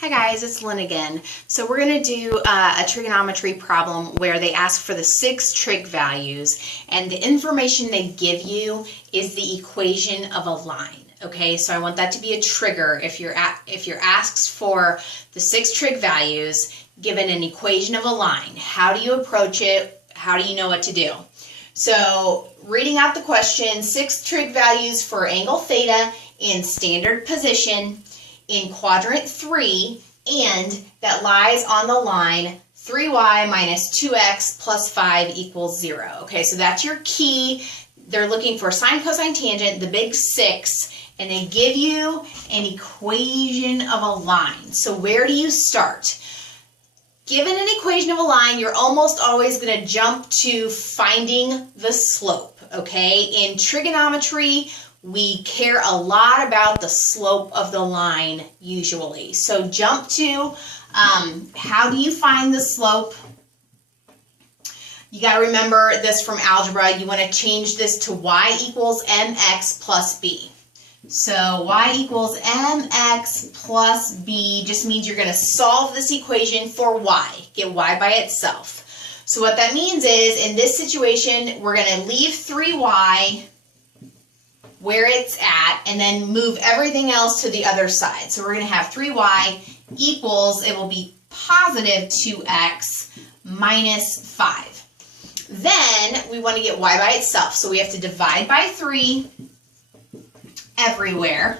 Hi guys, it's Lynn again. So we're going to do a trigonometry problem where they ask for the 6 trig values, and the information they give you is the equation of a line. Okay, so I want that to be a trigger if you're asked for the 6 trig values given an equation of a line. How do you approach it? How do you know what to do? So reading out the question, 6 trig values for angle theta in standard position in quadrant 3, and that lies on the line 3y minus 2x plus 5 equals 0. Okay, so that's your key. They're looking for sine, cosine, tangent, the big 6, and they give you an equation of a line. So where do you start? Given an equation of a line, you're almost always going to jump to finding the slope. Okay, in trigonometry, we care a lot about the slope of the line usually. So jump to how do you find the slope? You got to remember this from algebra. You want to change this to y equals mx plus b. So y equals mx plus b just means you're going to solve this equation for y. Get y by itself. So what that means is in this situation, we're going to leave 3y where it's at, and then move everything else to the other side. So we're going to have 3y equals, it will be positive 2x minus 5. Then we want to get y by itself. So we have to divide by 3 everywhere.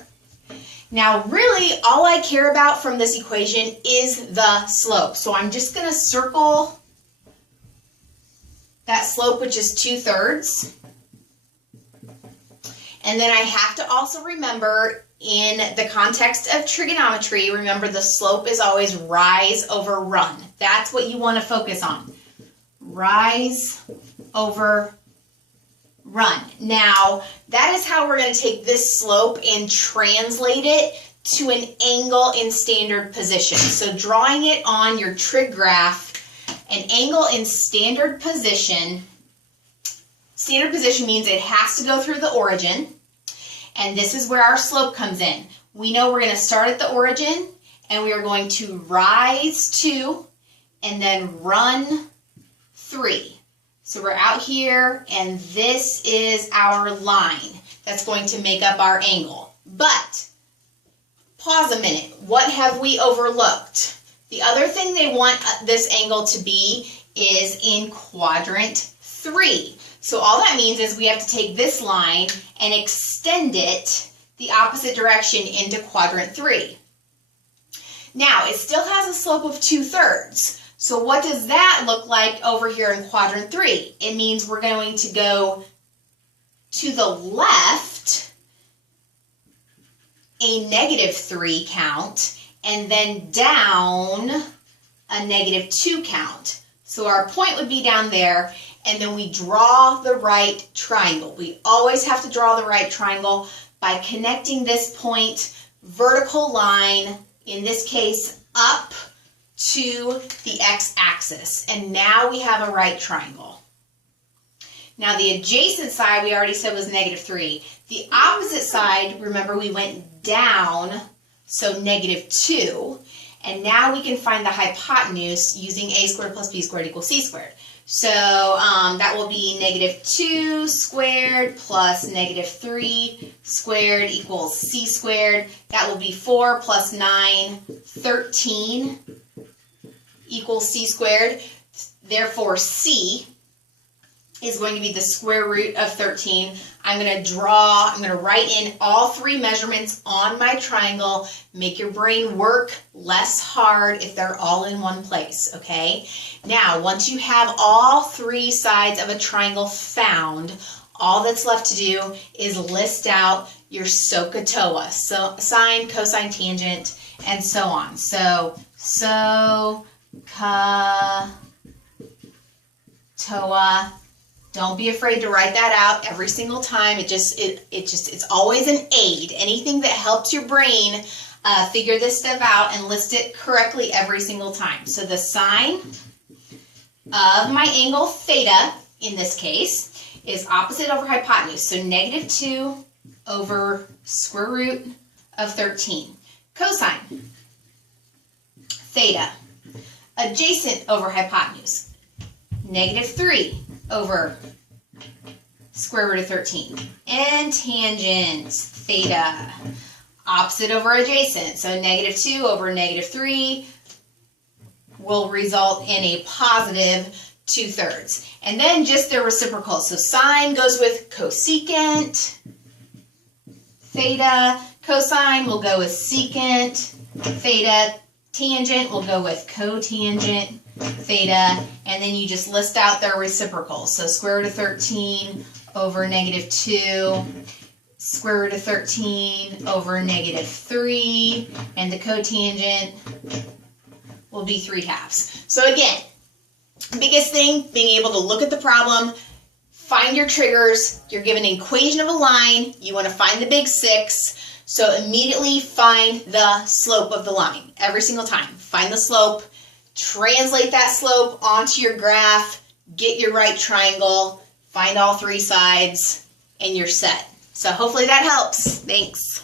Now really, all I care about from this equation is the slope. So I'm just going to circle that slope, which is 2/3. And then I have to also remember, in the context of trigonometry, remember the slope is always rise over run. That's what you want to focus on. Rise over run. Now, that is how we're going to take this slope and translate it to an angle in standard position. So drawing it on your trig graph, an angle in standard position means it has to go through the origin. And this is where our slope comes in. We know we're going to start at the origin, and we are going to rise 2 and then run 3. So we're out here, and this is our line that's going to make up our angle. But pause a minute. What have we overlooked? The other thing they want this angle to be is in quadrant 3. So all that means is we have to take this line and extend it the opposite direction into quadrant 3. Now, it still has a slope of 2/3. So what does that look like over here in quadrant 3? It means we're going to go to the left a -3 count, and then down a -2 count. So our point would be down there, and then we draw the right triangle. We always have to draw the right triangle by connecting this point, vertical line, in this case, up to the x-axis. And now we have a right triangle. Now the adjacent side we already said was -3. The opposite side, remember, we went down, so -2. And now we can find the hypotenuse using a squared plus b squared equals c squared. So that will be -2 squared plus -3 squared equals c squared. That will be 4 plus 9, 13 equals c squared. Therefore, c is going to be the square root of 13. I'm going to write in all 3 measurements on my triangle. Make your brain work less hard if they're all in one place, okay? Now, once you have all 3 sides of a triangle found, all that's left to do is list out your SOHCAHTOA, so sine, cosine, tangent, and so on. So, SOHCAHTOA. Don't be afraid to write that out every single time. It's always an aid. Anything that helps your brain figure this stuff out and list it correctly every single time. So the sine of my angle theta, in this case, is opposite over hypotenuse. So -2 over square root of 13. Cosine theta. Adjacent over hypotenuse, negative 3 over square root of 13. And tangent, theta. Opposite over adjacent, so negative 2 over negative 3 will result in a positive 2/3. And then just their reciprocal. So sine goes with cosecant, theta. Cosine will go with secant, theta. Tangent will go with cotangent, theta. And then you just list out their reciprocals. So square root of 13 over negative 2, square root of 13 over negative 3, and the cotangent will be 3/2. So again, biggest thing, being able to look at the problem, find your triggers. You're given an equation of a line. You want to find the big 6. So immediately find the slope of the line every single time. Find the slope, translate that slope onto your graph, get your right triangle, find all 3 sides, and you're set. So hopefully that helps. Thanks.